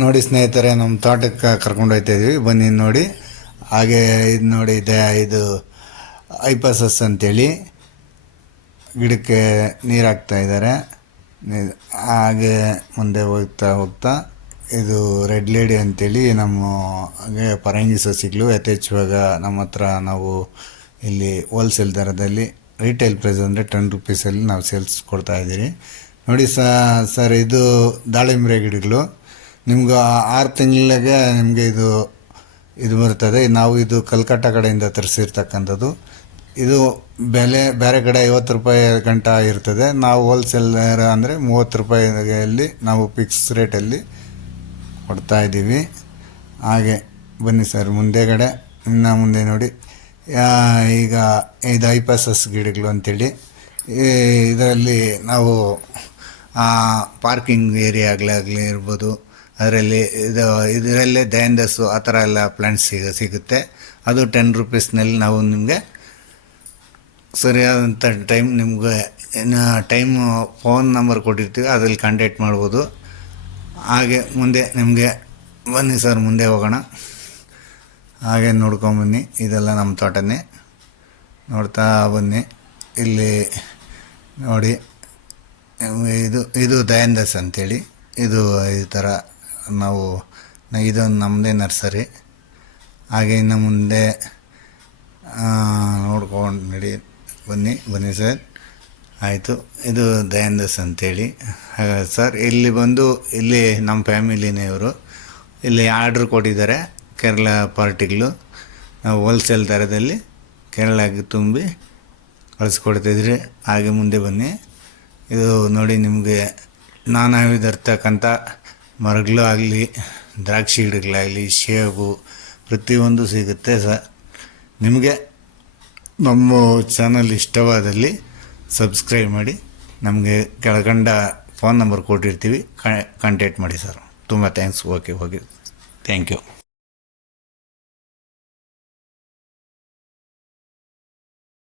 ನೋಡಿ ಸ್ನೇಹಿತರೆ, ನಮ್ಮ ತೋಟಕ್ಕೆ ಕರ್ಕೊಂಡು ಹೋಗ್ತಾ ಇದ್ವಿ, ಬನ್ನಿ ನೋಡಿ. ಹಾಗೆ ಇದು ನೋಡಿ, ಇದು ಐಪಸಸ್ ಅಂತೇಳಿ ಗಿಡಕ್ಕೆ ನೀರು ಹಾಕ್ತಾ ಇದ್ದಾರೆ. ಹಾಗೆ ಮುಂದೆ ಹೋಗ್ತಾ ಹೋಗ್ತಾ ಇದು ರೆಡ್ ಲೇಡಿ ಅಂತೇಳಿ ನಮ್ಮ ಹಾಗೆ ಪರಂಗಿ ಸಸಿಗಳು ಯಥೇಚ್ಛವಾಗ ನಮ್ಮ ಹತ್ರ ನಾವು ಇಲ್ಲಿ ಹೋಲ್ಸೇಲ್ ದರದಲ್ಲಿ ರಿಟೇಲ್ ಪ್ರೈಸ್ ಅಂದರೆ 10 ರೂಪೀಸಲ್ಲಿ ನಾವು ಸೇಲ್ಸ್ ಕೊಡ್ತಾಯಿದ್ದೀರಿ. ನೋಡಿ ಸರ್, ಇದು ದಾಳಿಂಬ್ರೆ ಗಿಡಗಳು ನಿಮ್ಗೆ 6 ತಿಂಗಳಿಗೆ ನಿಮಗೆ ಇದು ಬರ್ತದೆ. ನಾವು ಇದು ಕಲ್ಕಟ್ಟ ಕಡೆಯಿಂದ ತರಿಸಿರ್ತಕ್ಕಂಥದ್ದು. ಇದು ಬೆಲೆ ಬೇರೆ ಕಡೆ 50 ರೂಪಾಯಿ ಗಂಟ ಇರ್ತದೆ. ನಾವು ಹೋಲ್ಸೇಲರ್ ಅಂದರೆ 30 ರೂಪಾಯಿಯಲ್ಲಿ ನಾವು ಫಿಕ್ಸ್ ರೇಟಲ್ಲಿ ಕೊಡ್ತಾಯಿದ್ದೀವಿ. ಹಾಗೆ ಬನ್ನಿ ಸರ್, ಮುಂದೆಗಡೆ ಇನ್ನು ಮುಂದೆ ನೋಡಿ. ಈಗ ಇದು ಐಪಸಸ್ ಗಿಡಗಳು ಅಂತೇಳಿ ಇದರಲ್ಲಿ ನಾವು ಪಾರ್ಕಿಂಗ್ ಏರಿಯಾಗಳಾಗಲಿ ಇರ್ಬೋದು, ಅದರಲ್ಲಿ ಇದರಲ್ಲೇ ದಯಂದಸ್ಸು ಆ ಥರ ಎಲ್ಲ ಪ್ಲ್ಯಾಂಟ್ಸ್ ಸಿಗುತ್ತೆ. ಅದು 10 ರೂಪೀಸ್ನಲ್ಲಿ ನಾವು ನಿಮಗೆ ಸರಿಯಾದಂಥ ನಿಮಗೆ ಟೈಮು ಫೋನ್ ನಂಬರ್ ಕೊಟ್ಟಿರ್ತೀವಿ, ಅದರಲ್ಲಿ ಕಾಂಟ್ಯಾಕ್ಟ್ ಮಾಡ್ಬೋದು. ಹಾಗೆ ಮುಂದೆ ನಿಮಗೆ ಬನ್ನಿ ಸರ್, ಮುಂದೆ ಹೋಗೋಣ. ಹಾಗೆ ನೋಡ್ಕೊಂಬನ್ನಿ, ಇದೆಲ್ಲ ನಮ್ಮ ತೋಟನೇ ನೋಡ್ತಾ ಬನ್ನಿ. ಇಲ್ಲಿ ನೋಡಿ, ಇದು ದಯಂದಸ್ ಅಂತೇಳಿ ಇದು ಈ ಥರ ನಾವು ಇದೊಂದು ನಮ್ಮದೇ ನರ್ಸರಿ. ಹಾಗೆ ಇನ್ನು ಮುಂದೆ ನೋಡ್ಕೊಂಡು ನಡಿ ಬನ್ನಿ ಸರ್. ಆಯಿತು, ಇದು ದಯಂದಸ್ ಅಂತೇಳಿ ಸರ್. ಇಲ್ಲಿ ಬಂದು ಇಲ್ಲಿ ನಮ್ಮ ಫ್ಯಾಮಿಲಿನೇ ಇವರು ಇಲ್ಲಿ ಆರ್ಡ್ರ್ ಕೊಟ್ಟಿದ್ದಾರೆ, ಕೇರಳ ಪಾರ್ಟಿಗಳು. ನಾವು ಹೋಲ್ಸೇಲ್ ದರದಲ್ಲಿ ಕೇರಳಕ್ಕೆ ತುಂಬಿ ಕಳಿಸ್ಕೊಡ್ತಿದ್ರಿ. ಹಾಗೆ ಮುಂದೆ ಬನ್ನಿ. ಇದು ನೋಡಿ, ನಿಮಗೆ ನಾನಾ ವಿಧರ್ತಕ್ಕಂಥ ಮರಗಳು ಆಗಲಿ, ದ್ರಾಕ್ಷಿ ಗಿಡಗಳಾಗಲಿ, ಸೇಬು ಪ್ರತಿಯೊಂದು ಸಿಗುತ್ತೆ ಸರ್. ನಿಮಗೆ ನಮ್ಮ ಚಾನಲ್ ಇಷ್ಟವಾದಲ್ಲಿ ಸಬ್ಸ್ಕ್ರೈಬ್ ಮಾಡಿ, ನಮಗೆ ಕೆಳಗಂಡ ಫೋನ್ ನಂಬರ್ ಕೊಟ್ಟಿರ್ತೀವಿ, ಕಾಂಟ್ಯಾಕ್ಟ್ ಮಾಡಿ ಸರ್. ತುಂಬ ಥ್ಯಾಂಕ್ಸ್. Okay thank you.